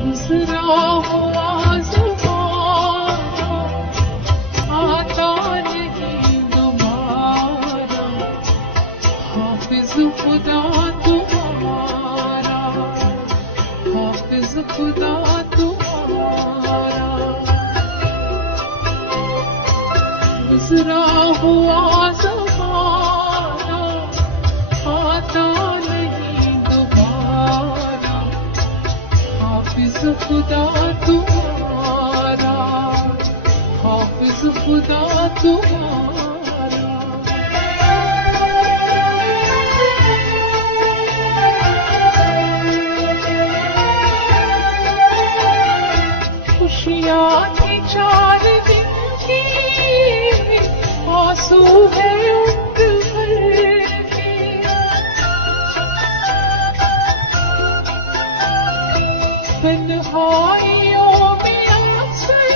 गुजरा हुआ ज़माना आता नहीं दोबारा, हाफिज खुदा तुम्हारा, हाफिज खुदा तुम्हारा। गुजरा हुआ ज़माना आता नहीं दोबारा, हाफिज खुदा तुम्हारा, हाफिज खुदा तुम्हारा। खुशियाँ थी 4 दिन की, आंसू है उम्र भर के। तन्हाइयों में अक्सर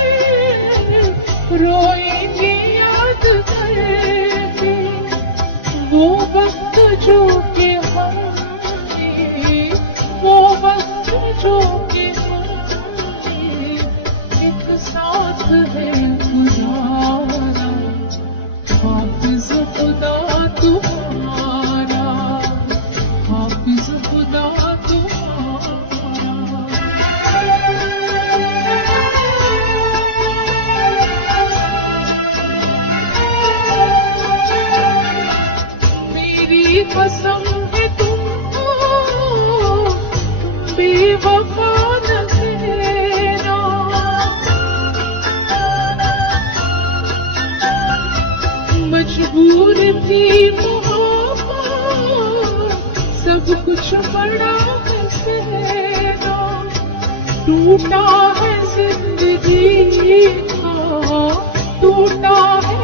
रोएंगे याद करके, वो वक्त जो कि हमने, वो वक्त जो कि हमने एक साथ है गुजारा, हाफिज खुदा तुम्हारा, हाफिज खुदा तुम्हारा। मेरी कसम है तुमको, बेवफा न कहना, मजबूर थी मोहब्बत सब कुछ बड़ा है सहना, टूटा है जिंदगी का, टूटा है